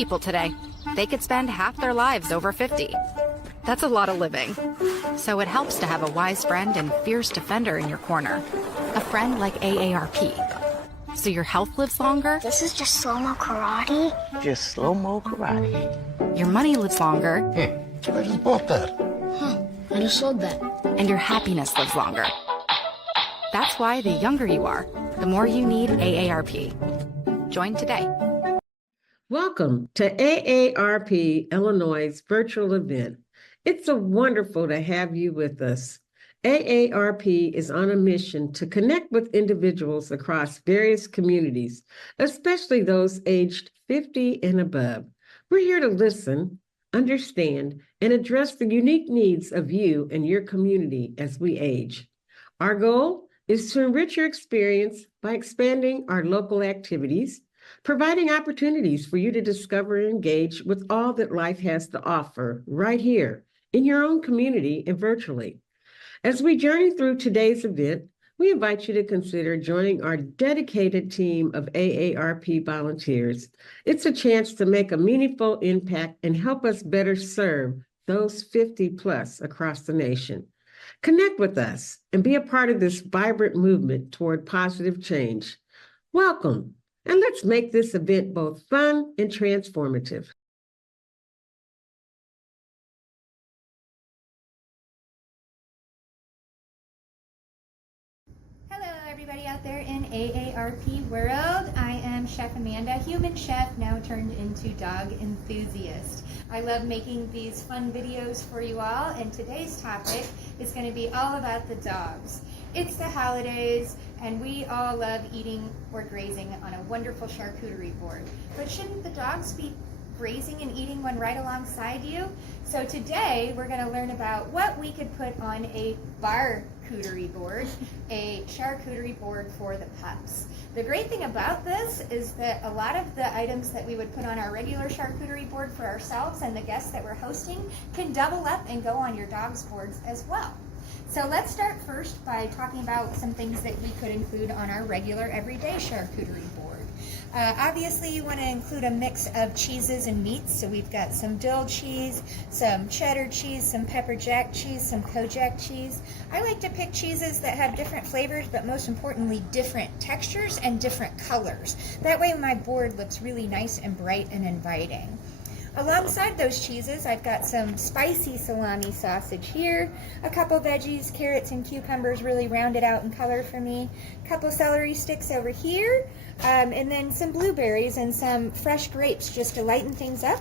people today. They could spend half their lives over 50. That's a lot of living. So it helps to have a wise friend and fierce defender in your corner. A friend like AARP. So your health lives longer. This is just slow-mo karate? Just slow-mo karate. Your money lives longer. I just bought that. I just sold that. And your happiness lives longer. That's why the younger you are, the more you need AARP. Join today. Welcome to AARP Illinois' virtual event. It's so wonderful to have you with us. AARP is on a mission to connect with individuals across various communities, especially those aged 50 and above. We're here to listen, understand, and address the unique needs of you and your community as we age. Our goal is to enrich your experience by expanding our local activities, providing opportunities for you to discover and engage with all that life has to offer right here in your own community and virtually. As we journey through today's event, we invite you to consider joining our dedicated team of AARP volunteers. It's a chance to make a meaningful impact and help us better serve those 50 plus across the nation. Connect with us and be a part of this vibrant movement toward positive change. Welcome, and let's make this event both fun and transformative. Hello everybody out there in AARP world. I am Chef Amanda, human chef now turned into dog enthusiast. I love making these fun videos for you all, and today's topic is going to be all about the dogs. It's the holidays and we all love eating or grazing on a wonderful charcuterie board. But shouldn't the dogs be grazing and eating one right alongside you? So today we're going to learn about what we could put on a Bark-Cuterie board, a charcuterie board for the pups. The great thing about this is that a lot of the items that we would put on our regular charcuterie board for ourselves and the guests that we're hosting can double up and go on your dog's boards as well. So let's start first by talking about some things that we could include on our regular everyday charcuterie board. Obviously you want to include a mix of cheeses and meats, so we've got some dill cheese, some cheddar cheese, some pepper jack cheese, some Kojak cheese. I like to pick cheeses that have different flavors, but most importantly different textures and different colors. That way my board looks really nice and bright and inviting. Alongside those cheeses, I've got some spicy salami sausage here, a couple veggies, carrots and cucumbers really rounded out in color for me, a couple celery sticks over here, and then some blueberries and some fresh grapes just to lighten things up.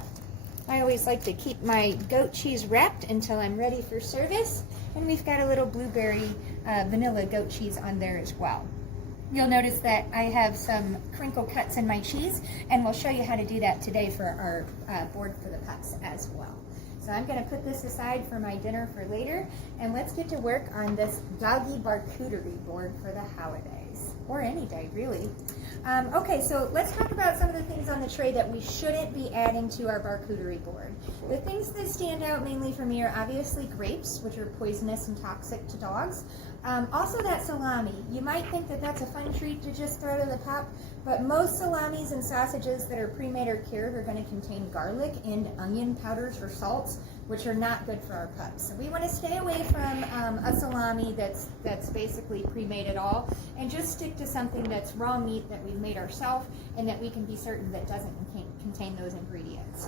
I always like to keep my goat cheese wrapped until I'm ready for service, and we've got a little blueberry vanilla goat cheese on there as well. You'll notice that I have some crinkle cuts in my cheese, and we'll show you how to do that today for our board for the pups as well. So I'm going to put this aside for my dinner for later, and let's get to work on this doggy Bark-Cuterie board for the holidays, or any day really. Okay, so let's talk about some of the things on the tray that we shouldn't be adding to our Bark-Cuterie board. The things that stand out mainly for me are obviously grapes, which are poisonous and toxic to dogs. Also that salami. You might think that that's a fun treat to just throw to the pup, but most salamis and sausages that are pre-made or cured are going to contain garlic and onion powders or salts, which are not good for our pups. So we want to stay away from a salami that's basically pre-made at all, and just stick to something that's raw meat that we've made ourselves and that we can be certain that doesn't contain those ingredients.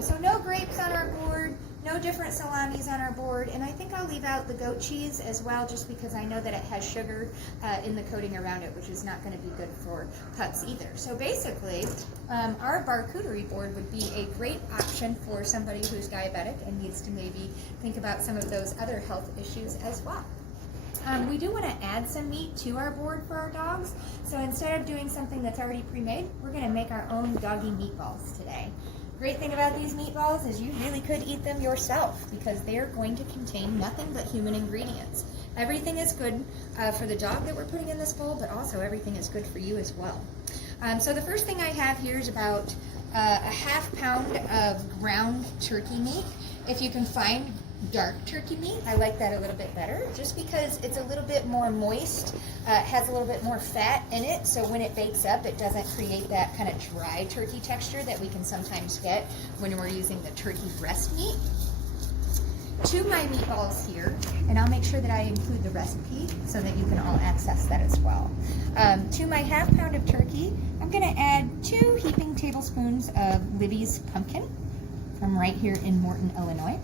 So no grapes on our board, no different salamis on our board, and I think I'll leave out the goat cheese as well, just because I know that it has sugar in the coating around it, which is not going to be good for pups either. So basically, our Bark-Cuterie board would be a great option for somebody who's diabetic and needs to maybe think about some of those other health issues as well. We do want to add some meat to our board for our dogs, so instead of doing something that's already pre-made, we're going to make our own doggy meatballs today. Great thing about these meatballs is you really could eat them yourself, because they are going to contain nothing but human ingredients. Everything is good for the dog that we're putting in this bowl, but also everything is good for you as well. So the first thing I have here is about a half pound of ground turkey meat. If you can find dark turkey meat. I like that a little bit better just because it's a little bit more moist, has a little bit more fat in it, so when it bakes up it doesn't create that kind of dry turkey texture that we can sometimes get when we're using the turkey breast meat. To my meatballs here, and I'll make sure that I include the recipe so that you can all access that as well. To my ½ pound of turkey, I'm going to add 2 heaping tablespoons of Libby's pumpkin from right here in Morton, Illinois.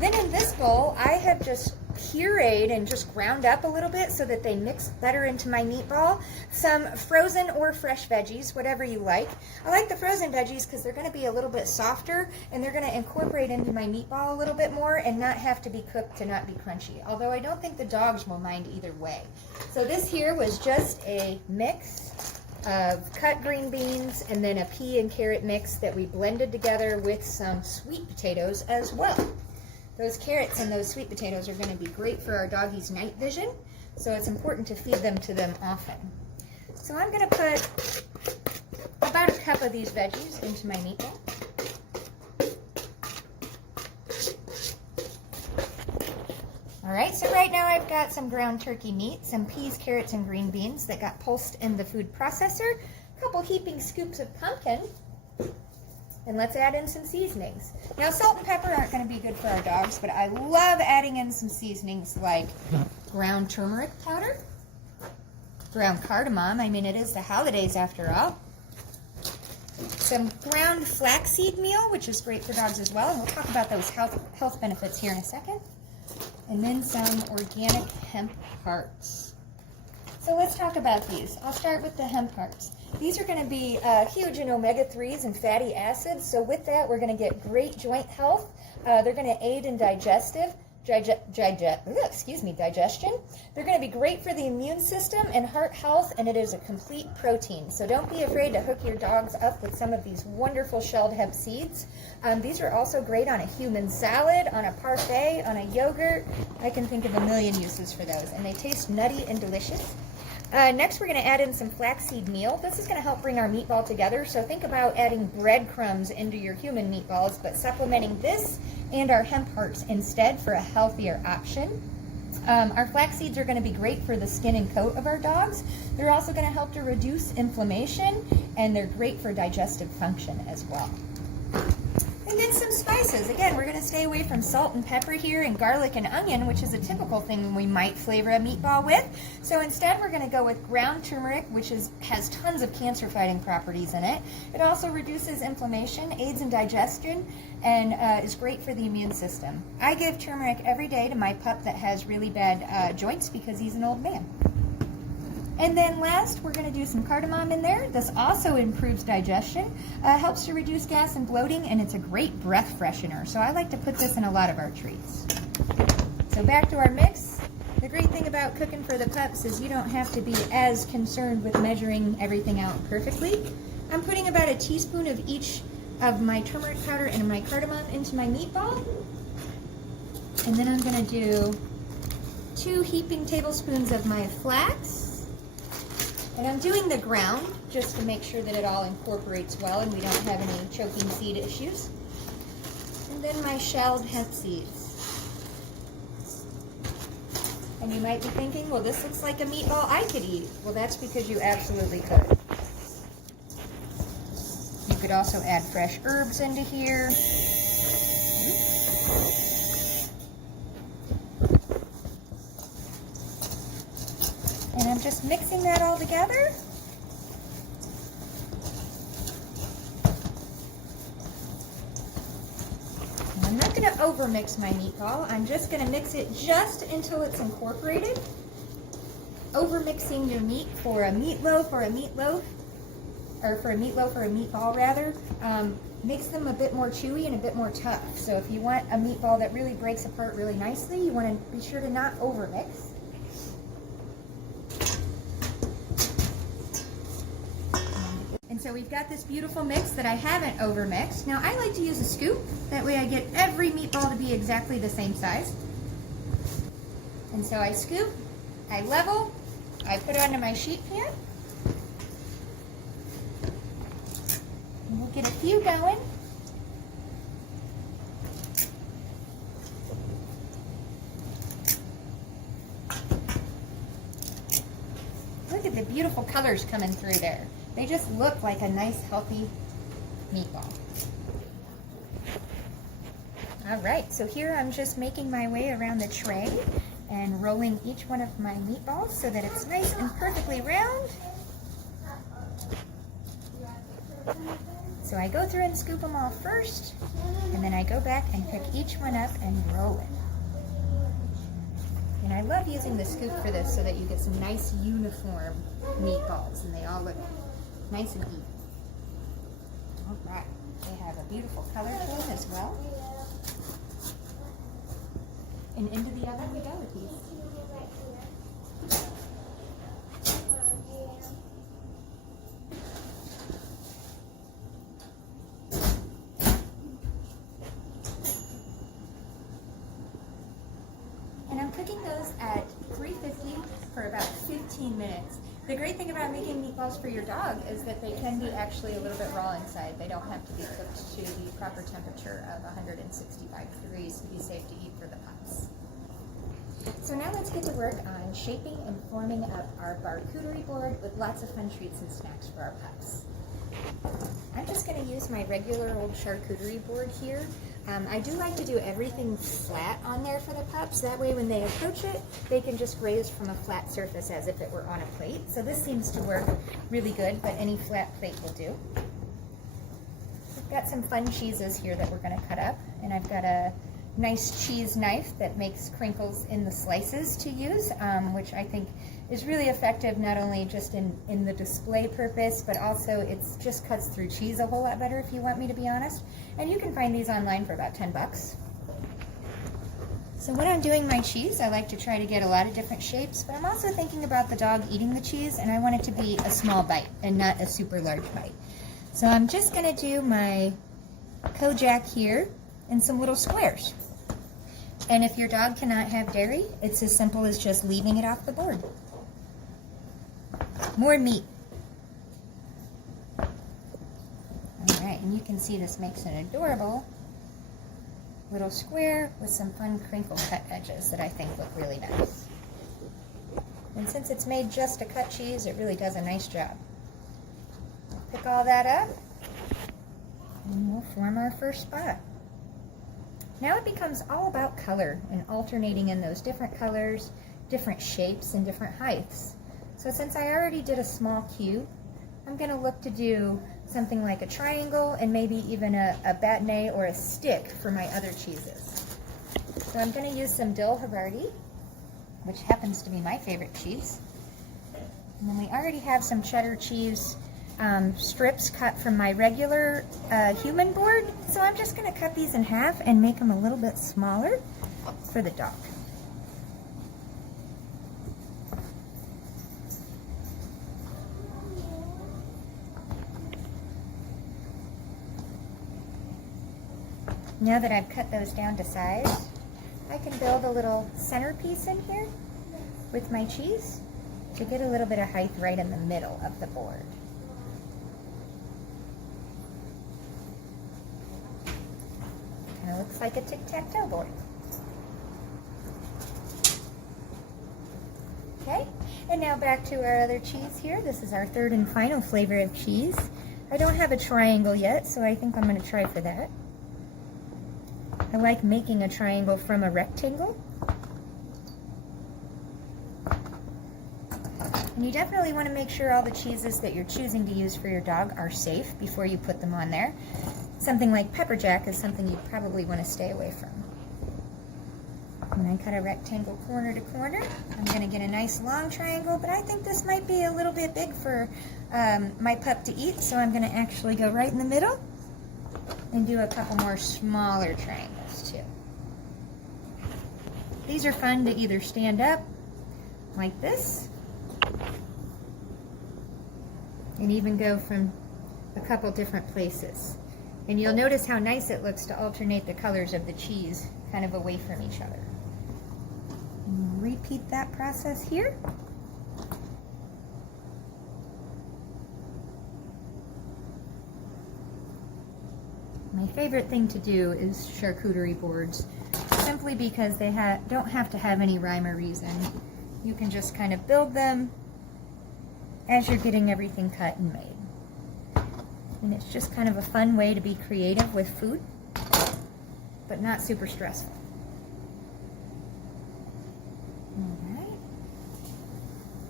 Then in this bowl, I have just pureed and just ground up a little bit so that they mix better into my meatball. Some frozen or fresh veggies, whatever you like. I like the frozen veggies because they're going to be a little bit softer and they're going to incorporate into my meatball a little bit more and not have to be cooked to not be crunchy. Although I don't think the dogs will mind either way. So this here was just a mix of cut green beans and then a pea and carrot mix that we blended together with some sweet potatoes as well. Those carrots and those sweet potatoes are going to be great for our doggies' night vision, so it's important to feed them to them often. So I'm going to put about a cup of these veggies into my meatball. All right, so right now I've got some ground turkey meat, some peas, carrots, and green beans that got pulsed in the food processor, a couple heaping scoops of pumpkin, and let's add in some seasonings. Now, salt and pepper aren't going to be good for our dogs, but I love adding in some seasonings like ground turmeric powder, ground cardamom. I mean, it is the holidays after all. Some ground flaxseed meal, which is great for dogs as well, and we'll talk about those health benefits here in a second. And then some organic hemp hearts. So let's talk about these. I'll start with the hemp hearts. These are going to be huge in omega-3s and fatty acids, so with that we're going to get great joint health. They're going to aid in digestion. They're going to be great for the immune system and heart health, and it is a complete protein. So don't be afraid to hook your dogs up with some of these wonderful shelled hemp seeds. These are also great on a human salad, on a parfait, on a yogurt. I can think of a million uses for those, and they taste nutty and delicious. Next, we're going to add in some flaxseed meal. This is going to help bring our meatball together, so think about adding breadcrumbs into your human meatballs, but supplementing this and our hemp hearts instead for a healthier option. Our flax seeds are going to be great for the skin and coat of our dogs. They're also going to help to reduce inflammation, and they're great for digestive function as well. And then some spices. Again, we're going to stay away from salt and pepper here and garlic and onion, which is a typical thing we might flavor a meatball with. So instead, we're going to go with ground turmeric, which has tons of cancer-fighting properties in it. It also reduces inflammation, aids in digestion, and is great for the immune system. I give turmeric every day to my pup that has really bad joints because he's an old man. And then last, we're going to do some cardamom in there. This also improves digestion, helps to reduce gas and bloating, and it's a great breath freshener. So I like to put this in a lot of our treats. So back to our mix. The great thing about cooking for the pups is you don't have to be as concerned with measuring everything out perfectly. I'm putting about a teaspoon of each of my turmeric powder and my cardamom into my meatball. And then I'm going to do 2 heaping tablespoons of my flax. And I'm doing the ground just to make sure that it all incorporates well and we don't have any choking seed issues. And then my shelled hemp seeds. And you might be thinking, well, this looks like a meatball I could eat. Well, that's because you absolutely could. You could also add fresh herbs into here. And I'm just mixing that all together. And I'm not going to overmix my meatball. I'm just going to mix it just until it's incorporated. Overmixing your meat for a meatloaf or a meatball rather, makes them a bit more chewy and a bit more tough. So if you want a meatball that really breaks apart really nicely, you want to be sure to not overmix. And so we've got this beautiful mix that I haven't overmixed. Now I like to use a scoop. That way I get every meatball to be exactly the same size. And so I scoop, I level, I put it onto my sheet pan. And we'll get a few going. colors coming through there. They just look like a nice, healthy meatball. All right, so here I'm just making my way around the tray and rolling each one of my meatballs so that it's nice and perfectly round. So I go through and scoop them all first, and then I go back and pick each one up and roll it. And I love using the scoop for this so that you get some nice uniform meatballs and they all look nice and even. All right, they have a beautiful color to them as well. And into the oven we go with these. And I'm cooking those at 350 for about 15 minutes. The great thing about making meatballs for your dog is that they can be actually a little bit raw inside. They don't have to be cooked to the proper temperature of 165 degrees to be safe to eat for the pups. So now let's get to work on shaping and forming up our Bark-Cuterie board with lots of fun treats and snacks for our pups. I'm just going to use my regular old charcuterie board here. I do like to do everything flat on there for the pups. That way when they approach it, they can just graze from a flat surface as if it were on a plate. So this seems to work really good, but any flat plate will do. We've got some fun cheeses here that we're going to cut up, and I've got a nice cheese knife that makes crinkles in the slices to use, which I think is really effective not only just in the display purpose, but also it just cuts through cheese a whole lot better, if you want me to be honest. And you can find these online for about 10 bucks. So when I'm doing my cheese, I like to try to get a lot of different shapes, but I'm also thinking about the dog eating the cheese, and I want it to be a small bite and not a super large bite. So I'm just going to do my Kojak here in some little squares. And if your dog cannot have dairy, it's as simple as just leaving it off the board. More meat. All right, and you can see this makes an adorable little square with some fun crinkle cut edges that I think look really nice. And since it's made just to cut cheese, it really does a nice job. Pick all that up, and we'll form our first spot. Now it becomes all about color and alternating in those different colors, different shapes, and different heights. So since I already did a small cube, I'm going to look to do something like a triangle and maybe even a bâtonnet or a stick for my other cheeses. So I'm going to use some dill Havarti, which happens to be my favorite cheese. And then we already have some cheddar cheese strips cut from my regular human board, so I'm just going to cut these in half and make them a little bit smaller for the dog. Now that I've cut those down to size, I can build a little centerpiece in here with my cheese to get a little bit of height right in the middle of the board. Kind of looks like a tic-tac-toe board. Okay, and now back to our other cheese here. This is our third and final flavor of cheese. I don't have a triangle yet, so I think I'm going to try for that. I like making a triangle from a rectangle. And you definitely want to make sure all the cheeses that you're choosing to use for your dog are safe before you put them on there. Something like pepper jack is something you probably want to stay away from. When I cut a rectangle corner to corner, I'm going to get a nice long triangle, but I think this might be a little bit big for my pup to eat, so I'm going to actually go right in the middle and do a couple more smaller triangles too. These are fun to either stand up like this and even go from a couple different places. And you'll notice how nice it looks to alternate the colors of the cheese kind of away from each other. And repeat that process here. My favorite thing to do is charcuterie boards, simply because they don't have to have any rhyme or reason. You can just kind of build them as you're getting everything cut and made. And it's just kind of a fun way to be creative with food, but not super stressful. All right.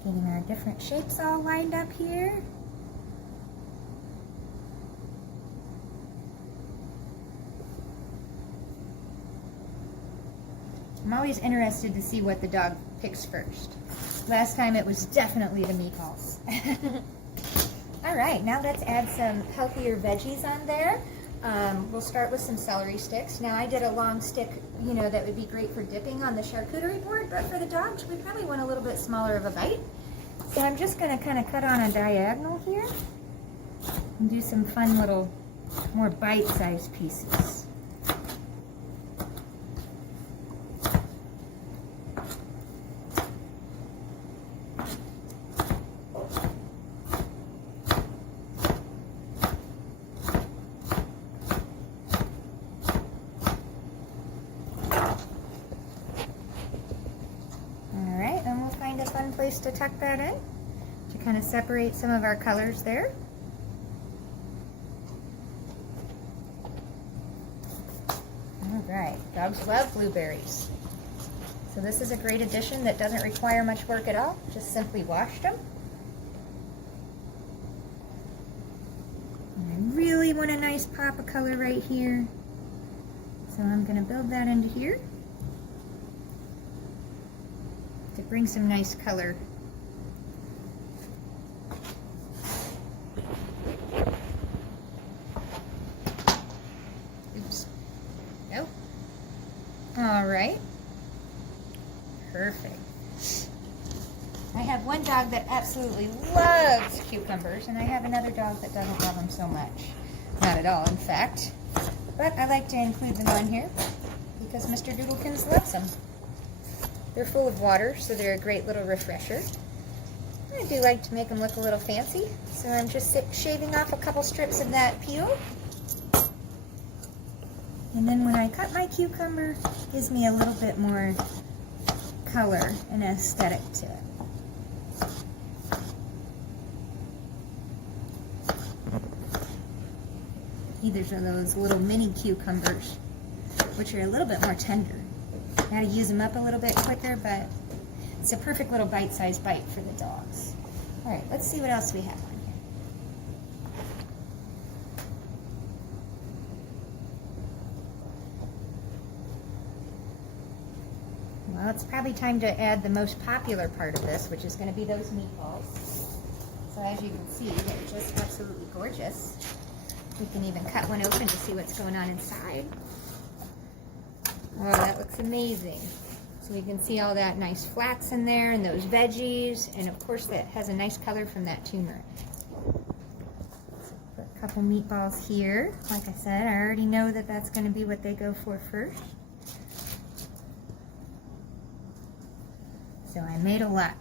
Getting our different shapes all lined up here. I'm always interested to see what the dog picks first. Last time it was definitely the meatballs. All right, now let's add some healthier veggies on there. We'll start with some celery sticks. Now I did a long stick, you know, that would be great for dipping on the charcuterie board, but for the dogs, we probably want a little bit smaller of a bite. So I'm just gonna kind of cut on a diagonal here and do some fun little, more bite-sized pieces. Place to tuck that in to kind of separate some of our colors there. All right, dogs love blueberries. So this is a great addition that doesn't require much work at all. Just simply wash them. And I really want a nice pop of color right here. So I'm going to build that into here to bring some nice color. Oops. Nope. All right. Perfect. I have one dog that absolutely loves cucumbers, and I have another dog that doesn't love them so much. Not at all, in fact. But I like to include them on here because Mr. Doodlekins loves them. They're full of water, so they're a great little refresher. I do like to make them look a little fancy, so I'm just shaving off a couple strips of that peel. And then when I cut my cucumber, it gives me a little bit more color and aesthetic to it. These are those little mini cucumbers, which are a little bit more tender. Got to use them up a little bit quicker, but it's a perfect little bite-sized bite for the dogs. All right, let's see what else we have on here. Well, it's probably time to add the most popular part of this, which is going to be those meatballs. So as you can see, they're just absolutely gorgeous. We can even cut one open to see what's going on inside. Oh, that looks amazing. So you can see all that nice flax in there and those veggies, and of course that has a nice color from that turmeric. So put a couple meatballs here. Like I said, I already know that that's going to be what they go for first. So I made a lot.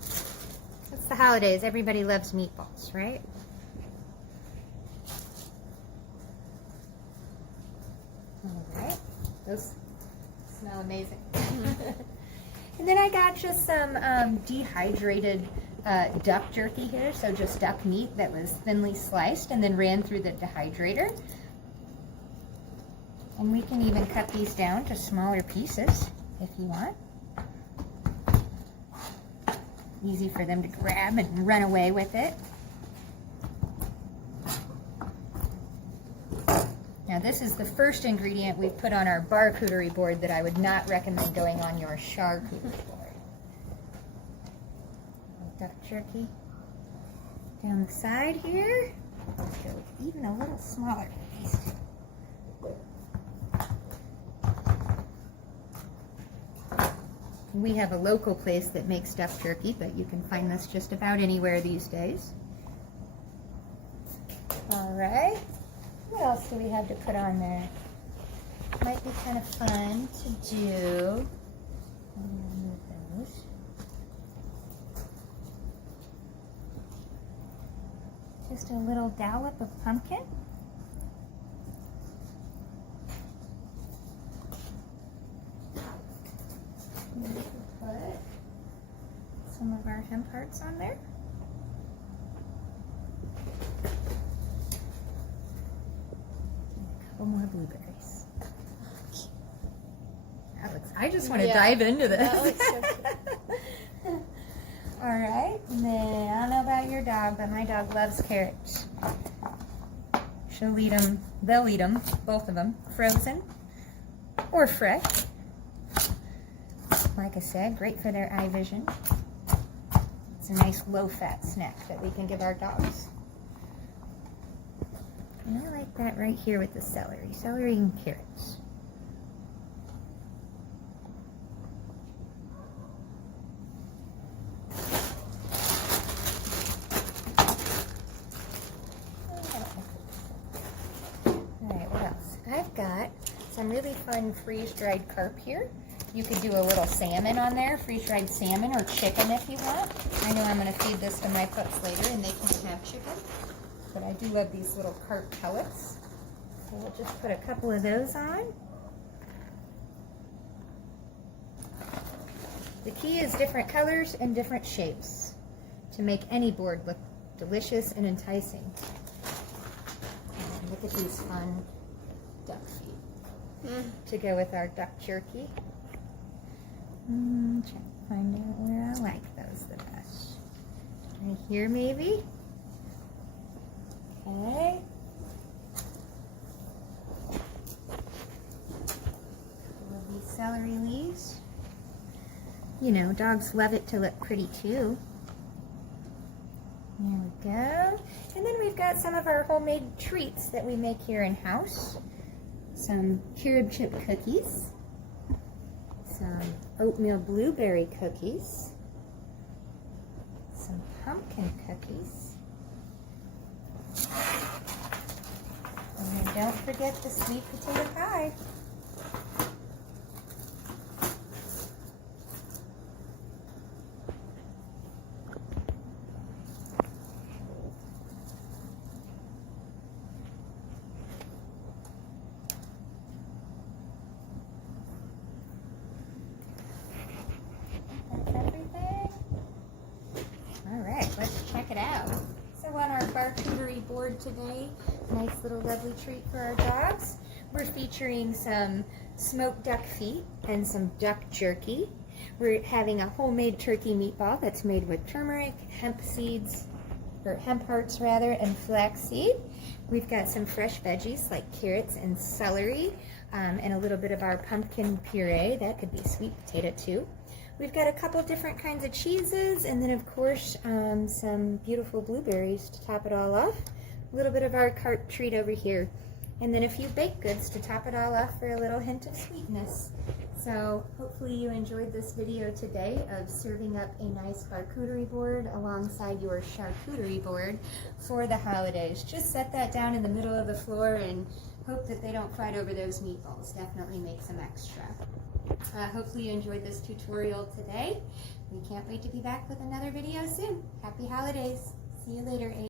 It's the holidays. Everybody loves meatballs, right? Alright, those smell amazing. And then I got just some dehydrated duck jerky here, so just duck meat that was thinly sliced and then ran through the dehydrator. And we can even cut these down to smaller pieces if you want. Easy for them to grab and run away with it. Now this is the first ingredient we've put on our Bark-Cuterie board that I would not recommend going on your charcuterie board. Duck jerky down the side here. Let's go with even a little smaller piece. We have a local place that makes duck jerky, but you can find this just about anywhere these days. All right. What else do we have to put on there? Might be kind of fun to do. Remove those. Just a little dollop of pumpkin. Put some of our hemp hemp hearts on there. And a couple more blueberries. That looks, I just want to dive into this. That looks so cute. All right, and then I don't know about your dog, but my dog loves carrots. She'll eat them, they'll eat them, both of them, frozen or fresh. Like I said, great for their eye vision. It's a nice low-fat snack that we can give our dogs. And I like that right here with the celery and carrots. I've got some really fun freeze-dried carp here. You could do a little salmon on there, freeze-dried salmon or chicken if you want. I know I'm going to feed this to my pups later and they can't have chicken. But I do love these little carp pellets. So we'll just put a couple of those on. The key is different colors and different shapes to make any board look delicious and enticing. And look at these fun duck feet to go with our duck jerky. Trying to find out where I like those the best. Right here maybe. Okay. Love these celery leaves. You know, dogs love it to look pretty too. There we go. And then we've got some of our homemade treats that we make here in house. Some carob chip cookies, some oatmeal blueberry cookies, some pumpkin cookies, and then don't forget the sweet potato pie. Let's check it out. So on our Bark-Cuterie board today, nice little lovely treat for our dogs. We're featuring some smoked duck feet and some duck jerky. We're having a homemade turkey meatball that's made with turmeric, hemp seeds, or hemp hearts rather, and flaxseed. We've got some fresh veggies like carrots and celery, and a little bit of our pumpkin puree. That could be sweet potato too. We've got a couple different kinds of cheeses, and then of course some beautiful blueberries to top it all off. A little bit of our carp treat over here, and then a few baked goods to top it all off for a little hint of sweetness. So hopefully you enjoyed this video today of serving up a nice Bark-Cuterie board alongside your charcuterie board for the holidays. Just set that down in the middle of the floor and hope that they don't fight over those meatballs. Definitely make some extra. Hopefully you enjoyed this tutorial today. We can't wait to be back with another video soon. Happy holidays. See you later.